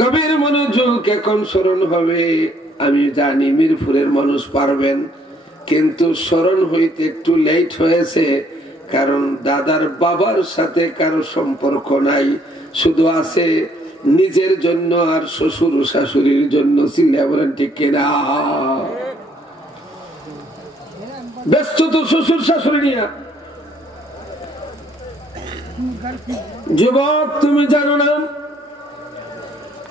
গভীর মনোযোগ এখন স্মরণ হবে। আমি জানি মিরপুরের মানুষ পারবেন, কিন্তু স্মরণ হইতে একটু লেট হয়েছে, কারণ দাদার বাবার সাথে কারো সম্পর্ক নাই, শুধু আছে নিজের জন্য আর শ্বশুর শাশুড়ির জন্য। চিল্লা বলেন ঠিক কিনা? ব্যস্ত তো শ্বশুর শাশুড়ি নিয়ে। যুবক, তুমি জানো না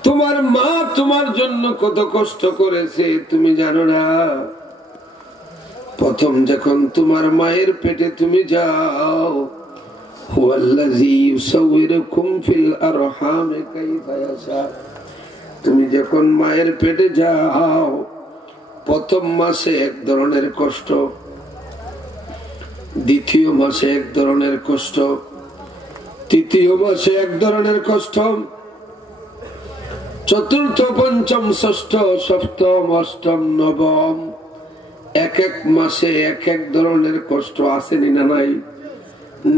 তোমার মা তোমার জন্য কত কষ্ট করেছে? তুমি জানো না প্রথম যখন তোমার মায়ের পেটে তুমি যাও, তুমি যখন মায়ের পেটে যাও প্রথম মাসে এক ধরনের কষ্ট, দ্বিতীয় মাসে এক ধরনের কষ্ট, তৃতীয় মাসে এক ধরনের কষ্ট, চতুর্থ পঞ্চম ষষ্ঠ সপ্তম অষ্টম নবম এক এক মাসে এক এক ধরনের কষ্ট। আসেনি না নাই?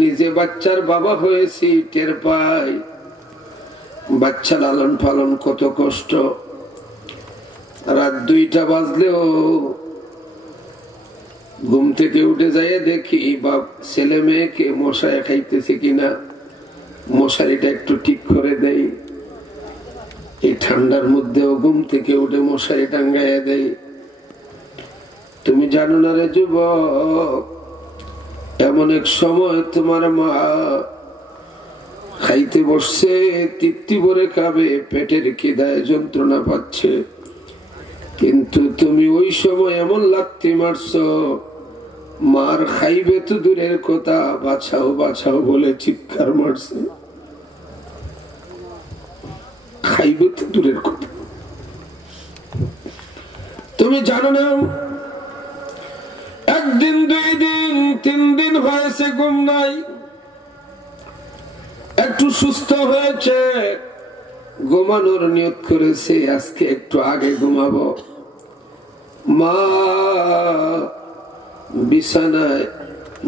নিজে বাচ্চার বাবা হয়েছি, টের পাই বাচ্চা লালন পালন কত কষ্ট। রাত 2টা বাজলেও ঘুম থেকে উঠে যাই দেখি বাপ ছেলে মেয়েকে মশায় খাইতেছে কিনা, মশারিটা একটু ঠিক করে দেই। এই ঠান্ডার মধ্যেও ঘুম থেকে উঠে মশারি টাঙ্গাইয়া দেই। তুমি জানো না রে যুবক, এমন এক সময় তোমার মা খাইতে বসছে, তৃপ্তি ভরে খাবে, পেটের খিদায় যন্ত্রণা পাচ্ছে, কিন্তু তুমি ওই সময় এমন লাথি মারছো, মার খাইবে তো দূরের কথা, বাঁচাও বাঁচাও বলে চিৎকার মারছে। খাইবে তো দূরের কথা। তুমি জানো না একদিন 2 দিন 3 দিন হয়েছে ঘুম নাই, একটু সুস্থ হয়েছে, ঘুমানোর নিয়ত করেছে আজকে একটু আগে ঘুমাবো। মা বিছানায়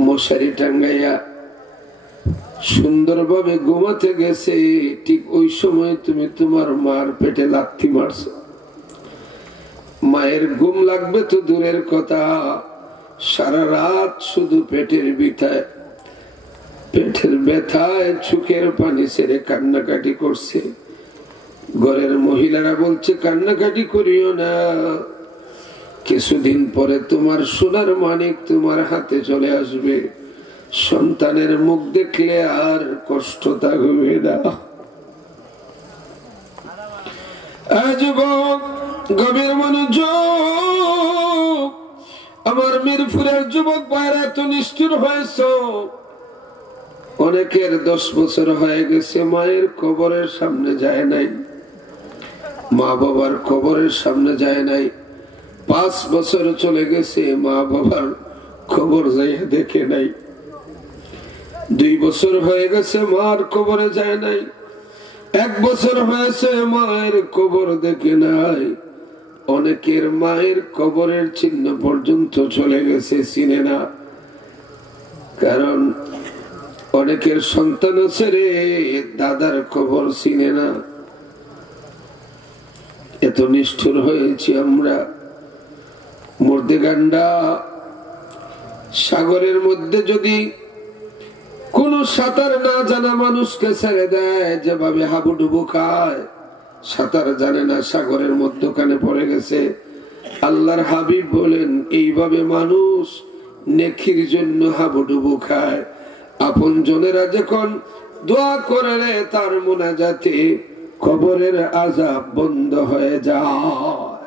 মশারি টাঙ্গাইয়া সুন্দরভাবে ঘুমাতে গেছে, ঠিক ওই সময় তুমি তোমার মার পেটে লাথি মারছো। মায়ের ঘুম লাগবে তো দূরের কথা, সারা রাত শুধু পেটের ব্যথায়, পেটের ব্যথায় চোখের পানি ছেড়ে কান্নাকাটি করছে। ঘরের মহিলারা বলছে কান্নাকাটি করিও না, কিছুদিন পরে তোমার সোনার মানিক তোমার হাতে চলে আসবে, সন্তানের মুখ দেখলে আর কষ্ট থাকবে না। যুবক, গভীর মনোযোগ। আমার মিরপুরের যুবক ভাইরা এত নিষ্ঠুর হয়েছ, অনেকের 10 বছর হয়ে গেছে মায়ের কবরের সামনে যায় নাই, মা বাবার কবরের সামনে যায় নাই। 5 বছর চলে গেছে মা বাবার কবর যাইয়া দেখে নাই। 2 বছর হয়ে গেছে মার কবরে যায় নাই। 1 বছর হয়েছে মায়ের কবর দেখে নাই। অনেকের মায়ের কবরের চিহ্ন পর্যন্ত চলে গেছে, চিনে না। কারণ অনেকের সন্তান ছেড়ে দাদার কবর চিনে না। এত নিষ্ঠুর হয়েছি আমরা। মুর্দেগান্ডা সাগরের মধ্যে যদি কোন সাঁতার না জানা মানুষকে ছেড়ে দেয়, যেভাবে হাবুডুবু খায়, সাঁতার জানে না, সাগরের মধ্যখানে পড়ে গেছে। আল্লাহর হাবিব বলেন এইভাবে মানুষ নেকির জন্য হাবুডুবু খায়। আপন জনেরা যখন দোয়া করে তার মুনাজাতে কবরের আযাব বন্ধ হয়ে যায়।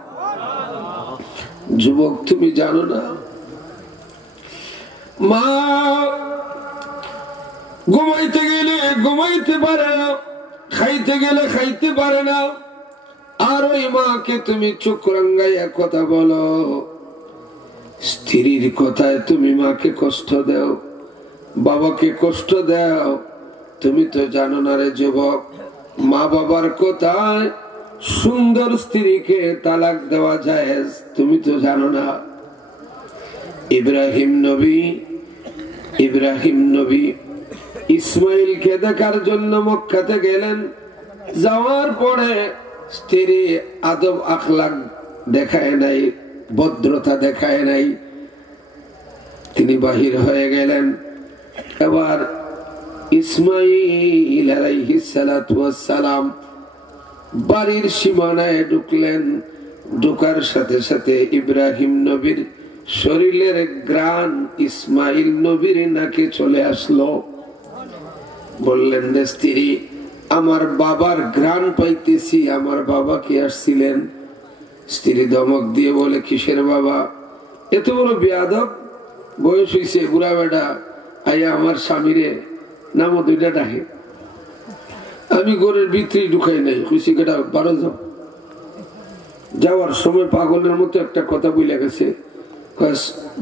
যুবক, তুমি জানো না মা ঘুমাইতে গেলে ঘুমাইতে পারে না, খাইতে গেলে খাইতে পারে না, আর ওই মাকে তুমি চোখ রাঙ্গাইয়া কথা বলো। স্ত্রীর কথায় তুমি মাকে কষ্ট দাও, বাবাকে কষ্ট দাও। তুমি তো জানো না রে যুবক, মা বাবার কথায় সুন্দর স্ত্রীকে তালাক দেওয়া যায়, তুমি তো জানো না। ইব্রাহিম নবী ইসমাইলকে দেখার জন্য মক্কাতে গেলেন। যাওয়ার পরে স্ত্রী আদব আখলাক দেখায় নাই, ভদ্রতা দেখায় নাই, তিনি বাহির হয়ে গেলেন। এবার ইসমাইল আলাইহিস সালাতু ওয়াস সালাম বাড়ির সীমানায় ঢুকলেন। ঢোকার সাথে সাথে ইব্রাহিম নবীর শরীরের গ্রান ইসমাইল নবীর নাকে চলে আসলো। বললেন, স্ত্রী, আমার বাবার গ্রান পাইতেছি, আমার বাবা কি আসছিলেন? স্ত্রী ধমক দিয়ে বলে, কিসের বাবা? এত বড় বেয়াদব, বয়স হইছে, বুড়া বেটা, আইয়া আমার স্বামীরে নামও দুইটা ডাকে। আমি ঘরের ভিতরে ঢুকাই নাই, খুশি কেটা বারো যাও। যাওয়ার সময় পাগলের মতো একটা কথা বলে গেছে,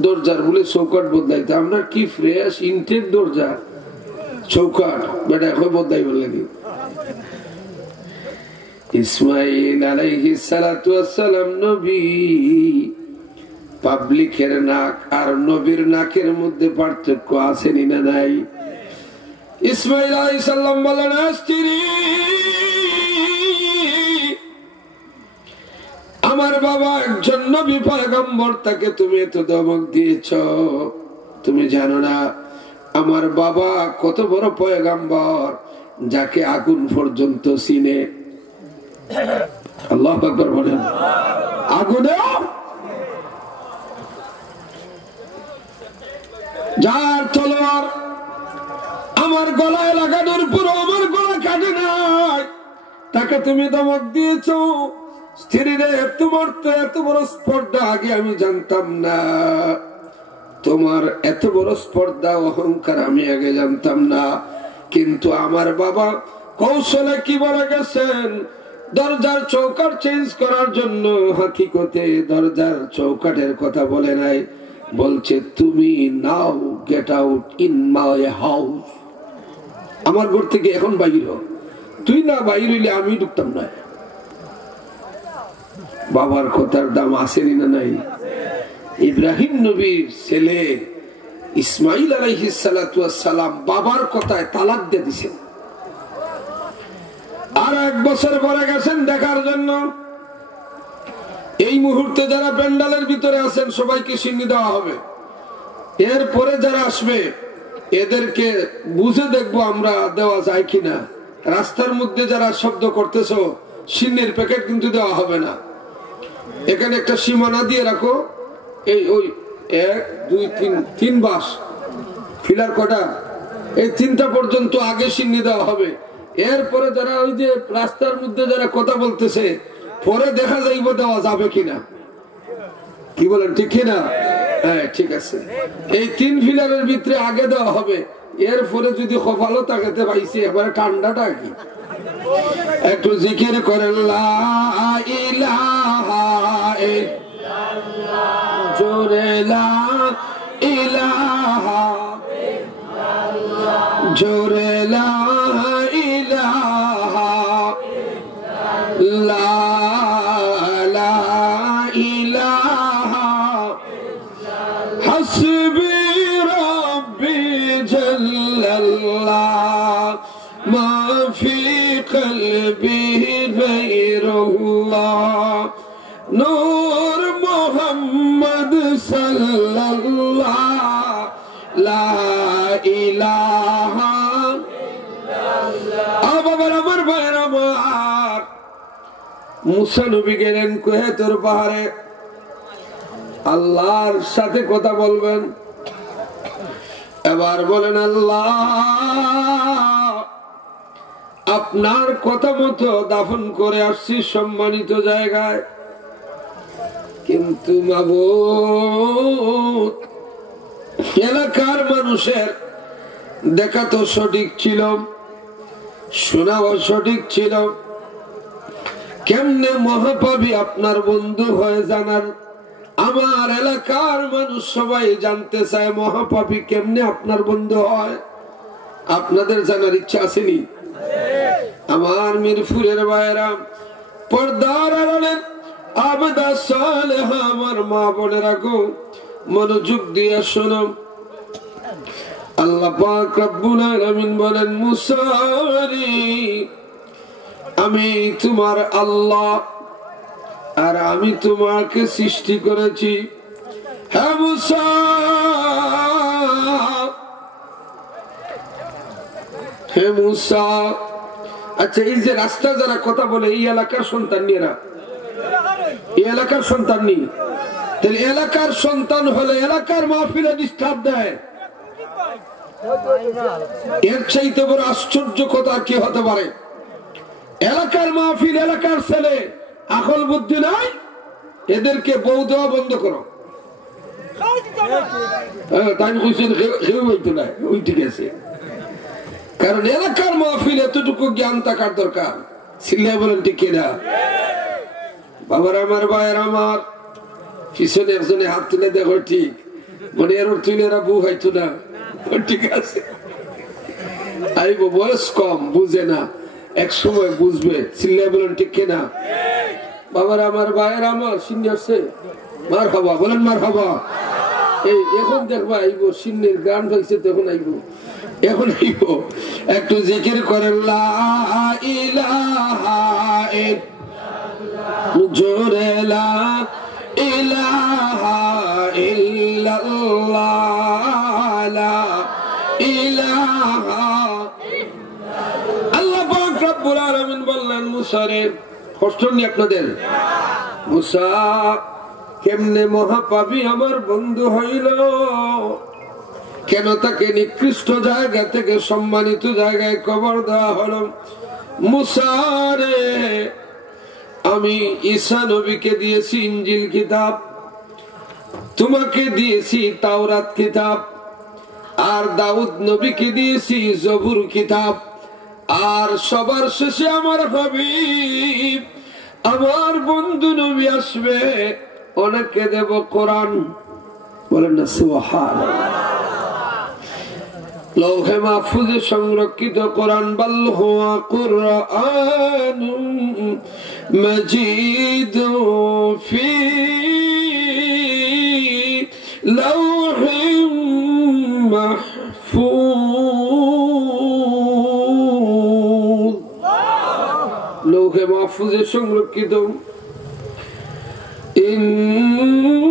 দরজার বলে চৌকাট বদলাইতে। আপনার কি ফ্রেশ ইনটেক দরজা, চৌকাট বেটা এখন বদলাইবার লাগে। ইসমাইল আলাইহিস সালাতু ওয়াস সালাম নবী, পাবলিকের নাক আর নবীর নাকের মধ্যে পার্থক্য আছে না নাই? ইসমাইল আলাইহিস সালাম বলেন, স্ত্রী, আমার বাবা একজন নবী পয়গম্বর, তাকে তুমি এত ধমক দিয়েছ, তুমি জানো না আমার বাবা কত বড় পয়গম্বর, যাকে আগুন পর্যন্ত চিনে। আল্লাহু আকবার বলেন। আগুনে যার তলোয়ার আমার গলায় লাগানোর পর আমার গলা কাটে নাই, তাকে তুমি ধমক দিয়েছ। স্ত্রীরে, তোমার তো এত বড় স্পর্ধা আগে আমি জানতাম না, তোমার এত বড় স্পর্ধা অহংকার আমি আগে জানতাম না। কিন্তু আমার বাবা কৌশলে কি বলে গেছেন, দরজার চৌকাট চেঞ্জ করার জন্য। হাকিকতে দরজার চৌকাটের কথা বলে নাই, বলছে তুমি নাও get out in my house, আমার ঘর থেকে এখন বাইর হ। তুই না বাইর হইলে আমি ঢুকতাম না। বাবার কথার দাম আসেনি না নাই? ইব্রাহিম নবীর ছেলে ইসমাইল আলাইহিস সালাতু ওয়াস সালাম বাবার কথায় তালাক দিয়ে দিয়েছেন। আর 1 বছর পরে গেছেন দেখার জন্য। এই মুহূর্তে যারা প্যান্ডালের ভিতরে আছেন সবাইকে সিন্নি দেওয়া হবে। এরপরে যারা আসবে এদেরকে বুঝে দেখবো আমরা দেওয়া যায় কিনা। রাস্তার মধ্যে যারা শব্দ করতেছ, সিন্নির প্যাকেট কিন্তু দেওয়া হবে না। এখানে একটা সীমানা দিয়ে রাখো, এই ওই 1 2 3 বাস ফিলার কটা, এই 3টা পর্যন্ত আগে সিন্নি দেওয়া হবে। এরপরে যারা ওই যে রাস্তার মধ্যে যারা কথা বলতেছে, পরে দেখা যাইব দেওয়া যাবে কিনা। কি বলেন, ঠিক কিনা? হ্যাঁ, ঠিক আছে। এই 3 ফিলারের ভিতরে আগে দেওয়া হবে। এরপরে যদি কপালও তাকাতে পাইছি, এবারে ঠান্ডাটা কি একটু জিকির করেন, লা ইলাহা ইল্লাল্লাহ, জোরে লা ইলাহা ইল্লাল্লাহ, জোরে লা ইলাহা ইল্লাল্লাহ, লা ইলাহা হাসবি রাব্বি জাল্লাল্লাহ, মা ফি কলবি গায়রুল্লাহ, নূর মুহাম্মদ সাল্লাল্লাহ, লা ইলাহা ইল্লাল্লাহ। বাবার আমার ভাইয়ের আমার, মুসা নবী গেলেন কুহেতের পাহাড়ে, আল্লাহর সাথে কথা বলবেন। এবার বলেন, আল্লাহ আপনার কথা মতো দাফন করে আসছি সম্মানিত জায়গায়, কিন্তু মাবুদ এলাকার মানুষের দেখা তো সঠিক ছিল, শোনাও সঠিক ছিল, কেমনে মহাপাবী আপনার বন্ধু হয়ে জানার। আমার এলাকার মানুষ সবাই জানতে চায় মহাপাপী কেমনে আপনার বন্ধু হয়। আপনাদের জানার ইচ্ছা আসেনি? আমার মিরপুরের ভাইয়েরা, পর্দার আড়ালে আবেদা সালেহা আমার মা বোনেরা গো, মনোযোগ দিয়ে শোনো। আল্লাহ পাক রব্বুল আলামিন বলেন, মুসারি আমি তোমার আল্লাহ আর আমি তোমাকে সৃষ্টি করেছি। হ্যাঁ মুসা, হে মুসা। আচ্ছা, এই যে রাস্তা যারা কথা বলে এই এলাকার সন্তান নিয়েরা, এই এলাকার সন্তান নিয়ে, তাহলে এলাকার সন্তান হলে এলাকার মাহফিলে ডিস্টার্ব দেয়, এর চাইতে বড় আশ্চর্য কথা কি হতে পারে? এলাকার মাহফিল, এলাকার ছেলে, আকল বুদ্ধি নাই, এদেরকে বউ দেওয়া বন্ধ করো। তাই কেউ বলতো না, ওই ঠিক আছে। কারণ এলাকার মাহফিল এতটুকু জ্ঞান থাকার দরকার। সিল্লাই বলেন ঠিক কিনা? বাবার আমার, ভাইয়ের আমার, পিছনে একজনে হাত তুলে দেখো, ঠিক মানে এর তুলে এরা বউ হয়তো না, ঠিক আছে। আইব বয়স কম, বুঝে না, এক সময় বুঝবে। সিল্লাই বলেন ঠিক কিনা? বাবার আমার, ভাইয়ের আমার, সিনিয়রছে মার হবা, বলেন মার হবা। এই এখন দেখবা আইব, সিন্নের গান হয়েছে তখন আইব, এখন আইব। একটু জিকির করেন লা ইলাহা ইল্লাল্লাহ, জোরে লা ইলাহা ইল্লাল্লাহ, লা ইলাহা। আল্লাহ পাক রব্বুল আলামিন বললেন মুসা রে, কষ্ট নি আপনাদের, মুসা কেমনে মহাপাপী আমার বন্ধু হইল, কেন তাকে নিকৃষ্ট জায়গা থেকে সম্মানিত জায়গায় কবর দেওয়া হলো? মুসা রে, আমি ঈসা নবীকে দিয়েছি ইনজিল কিতাব, তোমাকে দিয়েছি তাওরাত কিতাব, আর দাউদ নবীকে দিয়েছি জবুর কিতাব, আর সবার শেষে আমার হাবিব, আমার বন্ধু নবী আসবে, অনেককে দেব কোরআন। বলেন না সুবহানাল্লাহ। লৌহে মাহফুজে সংরক্ষিত কোরআন, বাল হুয়া কুরআনুম মাজিদুন ফি লাওহিম মাহফুজ। লৌহে মাহফুজে সংরক্ষিত।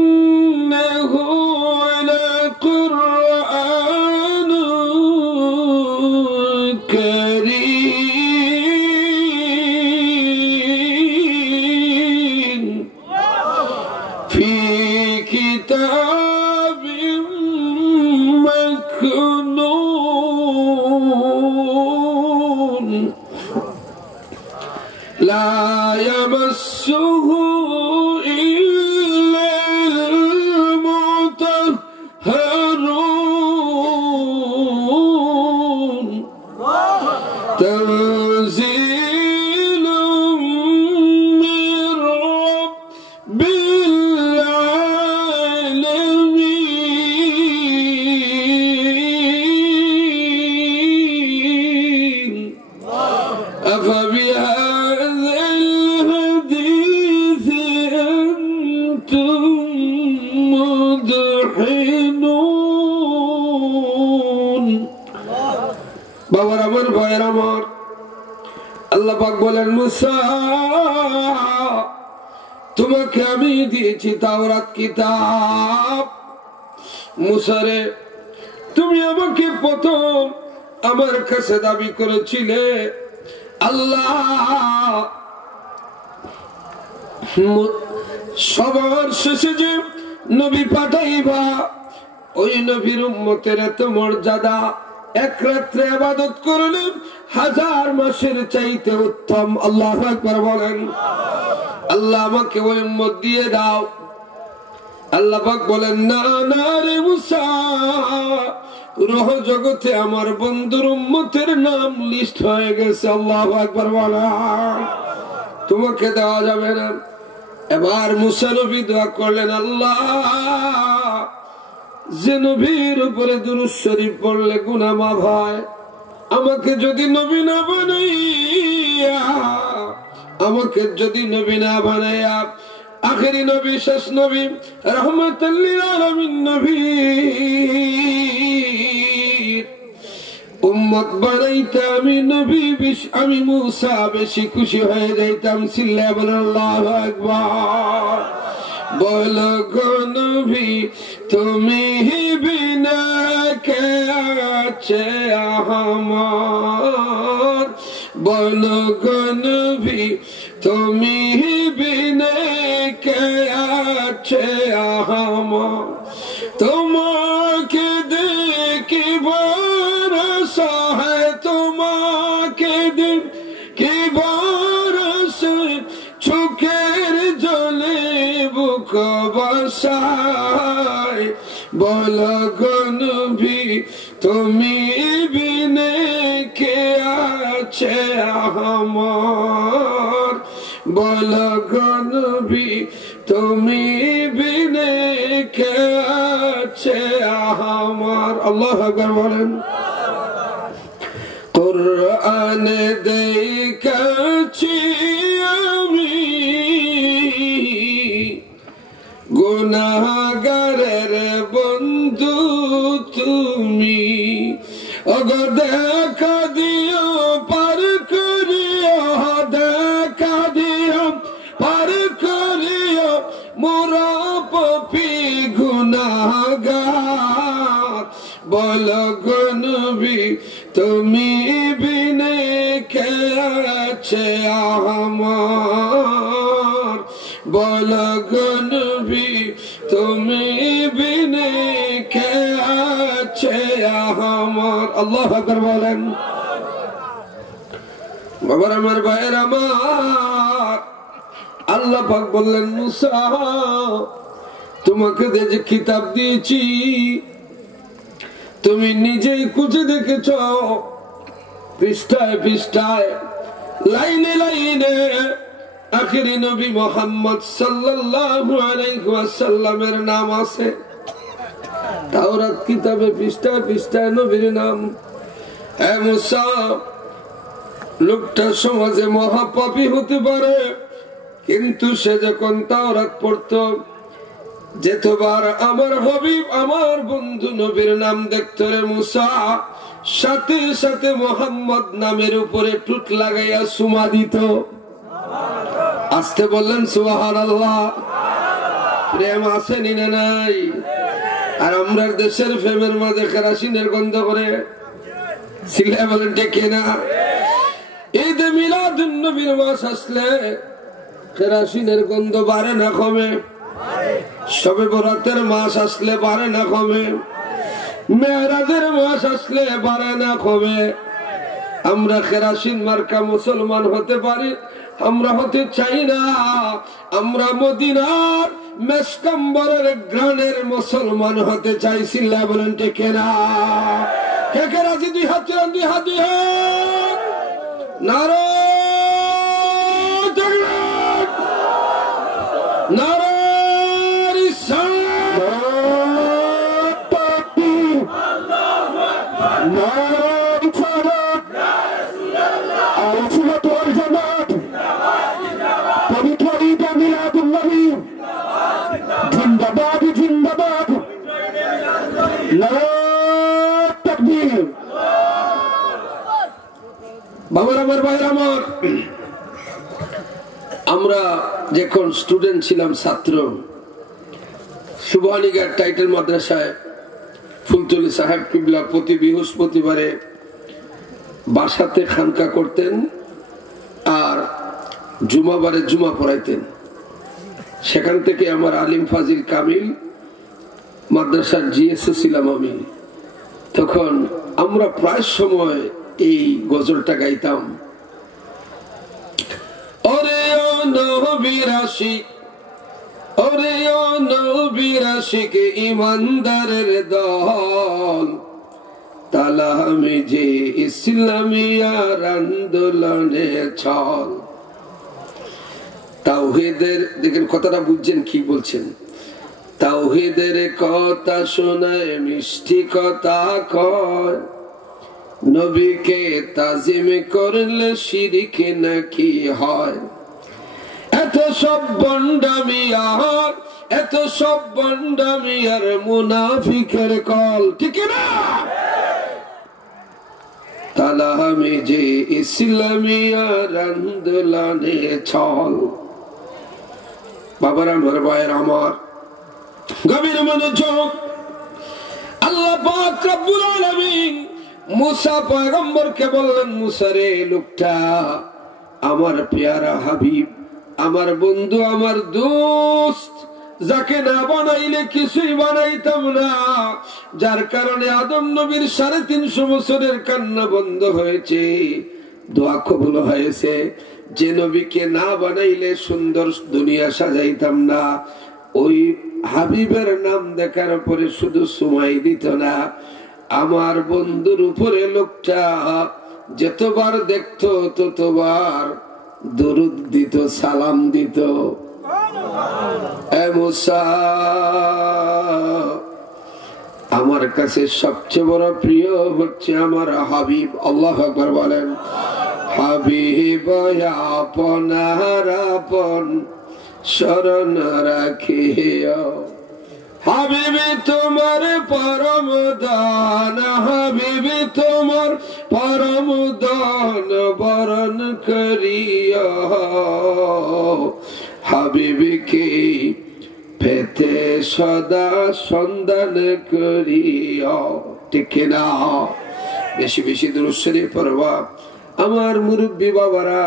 ইন্নাহু আলা কুরআনুন কারীম ফি কিতাবিম মাকনুন লা ইয়ামাসসুহু বাবার আমার, ভাইয়ের আমার, আল্লাহ পাক বলেন মুসা তোমাকে আমি দিয়েছি তাওরাত কিতাব। মুসা রে, তুমি আমাকে প্রথম আমার কাছে দাবি করেছিলে আল্লাহ সবার শেষে যে নবী পাঠাইবা, ওই নবীর উম্মতের এত মর্যাদা, এক রাত্রে ইবাদত করলে 1000 মাসের চাইতে উত্তম। আল্লাহু আকবার বলেন। আল্লাহ আমাকে ওই উম্মত দিয়ে দাও। আল্লাহ পাক বলেন না না রে মুসা, রহ জগতে আমার বন্ধুর উম্মতের নাম লিস্ট হয়ে গেছে। আল্লাহু আকবার বলেন, তোমাকে দেওয়া যাবে না। এবার মুসা নবী দোয়া করলেন, আল্লাহ যে নবীর উপরে দুরূদ শরীফ পড়লে গুনাহ মাফ হয়, আমাকে যদি নবী না বানাইয়া, আমাকে যদি নবী না বানাইয়া আখেরি নবী, শেষ নবী, রাহমাতাল লিল আলামিন নবী উম্মত বানাইতে আমি নবী আমি মুসা বেশি খুশি হয়ে যাইতাম। চিল্লায়া বলেন আল্লাহু আকবার। বলো গো নবী তুমি বিনা কে আছে আমার, বলো গো নবী তুমি বিনা কে আছে আমার, তোমাকে দেখিবার আশা है, তোমাকে দেখিবার আশা চোখের জলে বুক বাসায়, বলো গো নবী তুমি বিনে কে আছে আমার, বলো গো নবী তুমি বিনে কে আছে আমার। আল্লাহু আকবার বলেন। কুরআনে দেখেছি আমি গুনাহগারের বন্ধু তুমি, ওগো দেখা দিও পার করিও, দেখা দিও পার করিও মোরা পাপী গুনাহগার, বলো গো নবী তুমি বিনে কে আছে আমার, বলো গো নবী তুমি বিনে কে আছে আমার। আল্লাহু আকবার বলেন। বাবার আমার ভাইয়ের আমার, আল্লাহ পাক বললেন মুসা তোমাকে যে কিতাব দিয়েছি তুমি নিজেই খুঁজে দেখেছ, পৃষ্ঠায় পৃষ্ঠায় লাইনে লাইনে আখিরি নবী মুহাম্মদ সাল্লাল্লাহু আলাইহি ওয়াসাল্লামের নাম আছে। তাওরাত কিতাবে পৃষ্ঠায় পৃষ্ঠায় নবীর নাম। হে মুসা লোকটা সমাজে মহাপাপী হতে পারে, কিন্তু সে যখন তাওরাত পড়তো যেতবার আমার হাবিব আমার বন্ধু নবীর নাম দেখতো রে মুসা, সাথে সাথে মোহাম্মদ নামের উপরে টুট লাগাইয়া সুমা দিত। আসতে বললেন সুবহানাল্লাহ। প্রেম আসেনি না নাই? আর আমরা দেশের প্রেমের মাঝে কেরাসিনের গন্ধ করে সিলে বলেন ঠিক না? ঈদ মিলাদুন নবীর মাস আসলে কেরাসিনের গন্ধ বাড়ে না কমে? শবে বরাতের মাস আসলে বাড়ে না কমে? মেরাজের মাস আসলে বাড়ে না কমে? আমরা কেরাসিন মার্কা মুসলমান হতে পারি, আমরা হতে চাই না। আমরা মদিনার মেসকম্বরের গ্রানের মুসলমান হতে চাই। সিল্লা বলেন ঠিক না? কে কে রাজি? দুই হাত তুলেন, দুই হাত, দুই হাত। নারে নারে জিন্দাবাদ জিন্দাবাদ বাবার আমার ভাইয়ের আমার, আমরা যখন স্টুডেন্ট ছিলাম, ছাত্র, সুবহানীঘাট টাইটেল মাদ্রাসায় ফুলতলি সাহেব কিবলা প্রতি বৃহস্পতিবারে বাসাতে খানকা করতেন আর জুমাবারে জুমা পড়াইতেন। সেখান থেকে আমার আলিম ফাজিল কামিল মাদ্রাসার জিএসও ছিলাম আমি। তখন আমরা প্রায় সময় এই গজলটা গাইতাম। ওরে ও নবীর আশিক, ওরে ও নবীর আশিক ইমানদারের দল, তালা আমি যে ইসলামিয়ার আন্দোলনে চল। তাওহীদের দেখেন কথাটা বুঝছেন কি বলছেন? তাওহীদের কথা শোনায় মিষ্টি কথা কয়, নবীকে তাজিম করলে শিরক নাকি হয়। এত সব বন্ডামি আর এত সব বন্ডামি আর মুনাফিকের কল, ঠিক না? আমি যে ইসলামিয়ার আন্দোলনে চল। বাবার আমার, ভাইয়ের আমার, গভীর মনোযোগ। আল্লাহ পাক রব্বুল আলামিন মুসা পয়গম্বরকে বললেন, মুসা রে, লোকটা আমার পেয়ারা হাবিব, আমার বন্ধু, আমার দোস্ত, যাকে না বানাইলে কিছুই বানাইতাম না, যার কারণে আদম নবীর 350 বছরের কান্না বন্ধ হয়েছে, দোয়া কবুল হয়েছে, যে নবীকে না বানাইলে সুন্দর দুনিয়া সাজাইতাম না, ওই হাবিবের নাম দেখার পরে শুধু সময় দিত না, আমার বন্ধুর উপরে লোকটা যতবার দেখত ততবার দরুদ দিত, সালাম দিত। এ মুসা, আমার কাছে সবচেয়ে বড় প্রিয় হচ্ছে আমার হাবিব। আল্লাহু আকবার বলেন। হাবিব আপনার আপন শরণ রাখিও, হাবিবি তোমার পরম দান, হাবিবি তোমার পরম দান বরণ করিও, হাবিবিকে পেতে সদা সন্ধান করিও। ঠিক না? বেশি বেশি দুরূদ শরীফ পড়বা। আমার মুরব্বী বাবারা,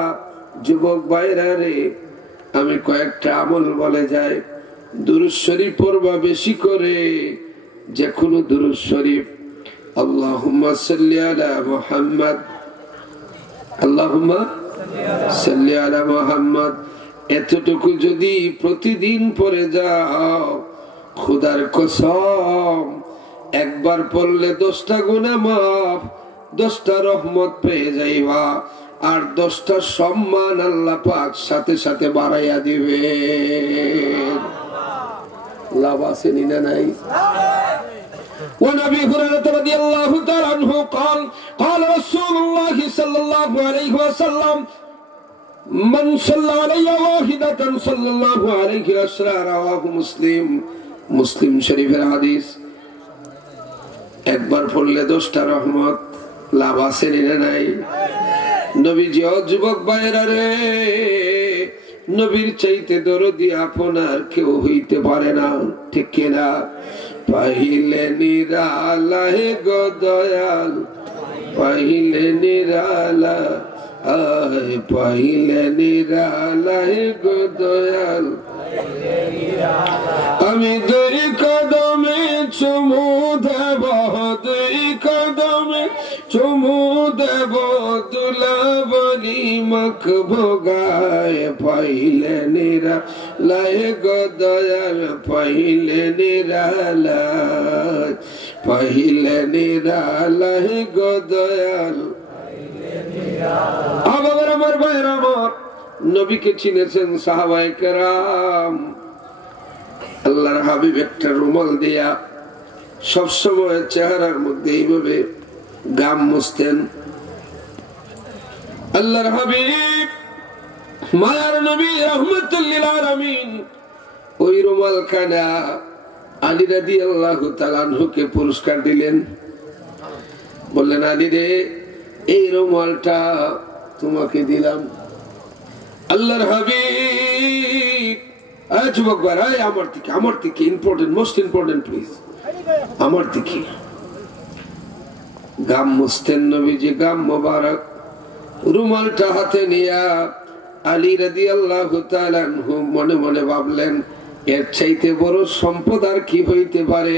যুবক ভাইরা রে, আমি কয়েকটা আমল বলে যাই। দুরূদ শরীফ পড়বা বেশি করে, যে কোনো দুরূদ শরীফ। আল্লাহুম্মা সাল্লি আলা মুহাম্মদ, আল্লাহুম্মা সাল্লি আলা মুহাম্মদ, এতটুকু যদি প্রতিদিন পড়ে যাও, খোদার কসম, একবার পড়লে 10টা গুনাহ মাফ, 10টা রহমত পেয়ে যাইবা, আর 10টা সম্মান আল্লাহ পাক সাথে সাথে বাড়াইয়া দিবে। লাভ আছে না নাই? ونبي هريرة رضي الله تعالى عنه قال قال رسول الله صلى الله عليه وسلم من صلى علي واحدة صلى الله عليه وسلم, رواه মুসলিম। মুসলিম শরীফের হাদিস। একবার পড়লে 10টা রহমত। লাভ আছে না নাই? নবীজি, যুবক ভাইরা রে, নবীর চাইতে দরদি আপনার কেউ হইতে পারে না। ঠিক কিনা? পাহিলে নিরালা হে গো দয়াল, পাহিলে নিরালা, পাহিলে নিরালা হে গো দয়াল, আমি 2 কদমে চুমু দেব, 2 কদমে চুমু দেব, দুলাবলি মাখবো গায়ে, পাইলে নিরালা হে গো দয়াল, পাইলে নিরালা, পাইলে নিরালা হে গো দয়াল। আবার আমার ভাইরা আমার, নবীকে চিনেছেন সাহাবায়ে কেরাম। আল্লাহর হাবিব একটা রুমাল দিয়া সবসময় চেহারার মধ্যে এইভাবে গাম মুছতেন। আল্লাহর হাবিব, মায়ার নবী রাহমাতুল লিল আলামিন, ওই রুমাল খানা আলী রাদিয়াল্লাহু তাআলা আনহুকে পুরস্কার দিলেন। বললেন, আলী রে, এই রুমালটা তোমাকে দিলাম। আল্লাহর হাবিব, যুবক ভাই, আমার দিকে ইম্পর্টেন্ট, মোস্ট ইম্পর্টেন্ট, প্লিজ আমার দিকে। গাম মুছতেন নবীজি, গাম মোবারক। রুমালটা হাতে নিয়া আলী রাদিয়াল্লাহু তাআলা আনহু মনে মনে ভাবলেন, এর চাইতে বড় সম্পদ আর কি হইতে পারে?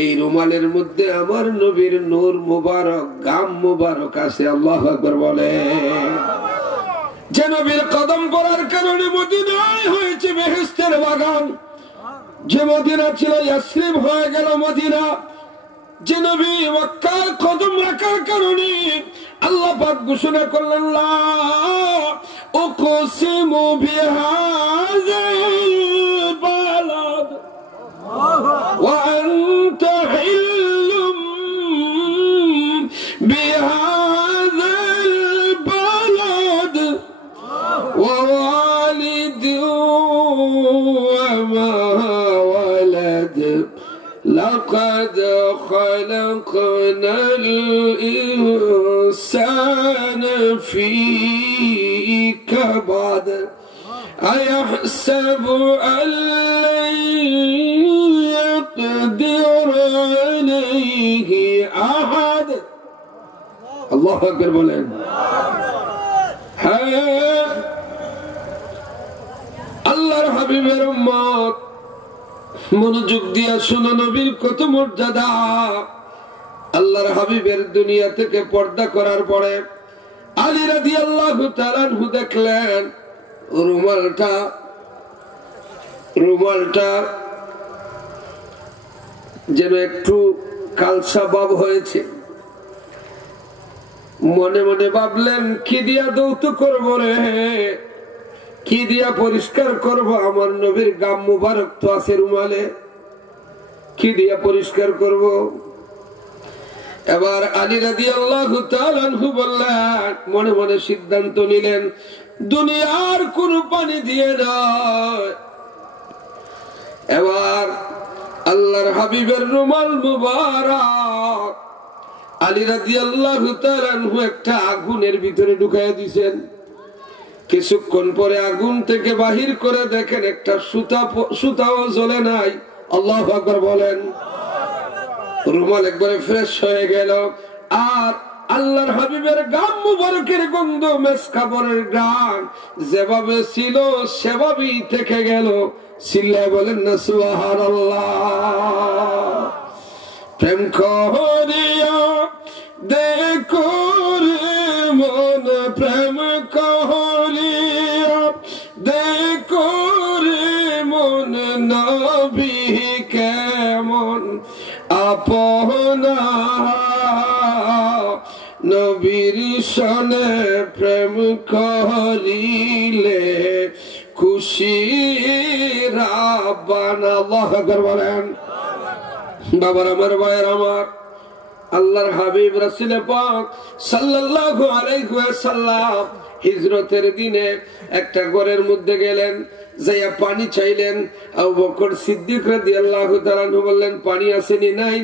এই রুমালের মধ্যে আমার নবীর নূর মুবারক, গাম মুবারক আছে। আল্লাহু আকবার বলে। যে নবীর কদম পড়ার কারণে মদিনায় হয়েছে বেহেশতের বাগান, যে মদিনা ছিল ইয়াসরিব হয়ে গেল মদিনা, যে নবী মক্কায় কদম রাখার কারণে আল্লাহ পাক ঘোষণা করলেন, লা উকসিমু বিহাযাল বালাদ ওয়া আনতা হিল্লুম বিহাযাল বালাদ ওয়া ওয়ালিদিন ওয়া মা ওয়ালাদ لقد خلقنا الإنسان أيحسب أن لن يقدر عليه أحد الله أكبر বলেন হ্যাঁ আল্লাহর হাবিবের উম্মত মনোযোগ দিয়া শুনো নবীর কত মর্যাদা আল্লাহর হাবিবের দুনিয়া থেকে পর্দা করার পরে আলী রাদিয়াল্লাহু তাআলা আনহু দেখলেন রুমালটা যেন একটু কালসা ভাব হয়েছে মনে মনে ভাবলেন কি দিয়া দৌত করবো রে কি দিয়া পরিষ্কার করব আমার নবীর গাম মুবারক তো আছে রুমালে কি দিয়া পরিষ্কার করব এবার আলী রাদিয়াল্লাহু তাআলা আনহু বললেন মনে মনে সিদ্ধান্ত নিলেন দুনিয়ার কোন পানি দিয়ে নয় এবার আল্লাহর হাবিবের রুমাল মুবারক আলী রাদিয়াল্লাহু তাআলা আনহু একটা আগুনের ভিতরে ঢুকাইয়া দিয়েছেন কিছুক্ষণ পরে আগুন থেকে বাহির করে দেখেন একটা সুতাও জ্বলে নাই আল্লাহু আকবার বলেন রুমাল একবারে ফ্রেশ হয়ে গেল আর আল্লাহর হাবিবের গাম মুবারকের গন্ধ মেস কাপড়ের গান যেভাবে ছিল সেভাবেই থেকে গেল চিল্লায় বলেন না সুবহানাল্লাহ প্রেম করিয়া দেখো রে মন প্রেম করিয়া দেখো রে মন নবী কেমন আপনা নবীর সনে প্রেম করিলে খুশি রাব্বানা আল্লাহু আকবার বলেন বাবার আমার ভাইয়ের আমার আল্লাহর হাবিব রাসূল পাক সাল্লাল্লাহু আলাইহি ওয়াসাল্লাম হিজরতের দিনে একটা ঘরের মধ্যে গেলেন যাইয়া পানি চাইলেন আবু বকর সিদ্দিক রাদিয়াল্লাহু তাআলা বললেন পানি আসেনি নাই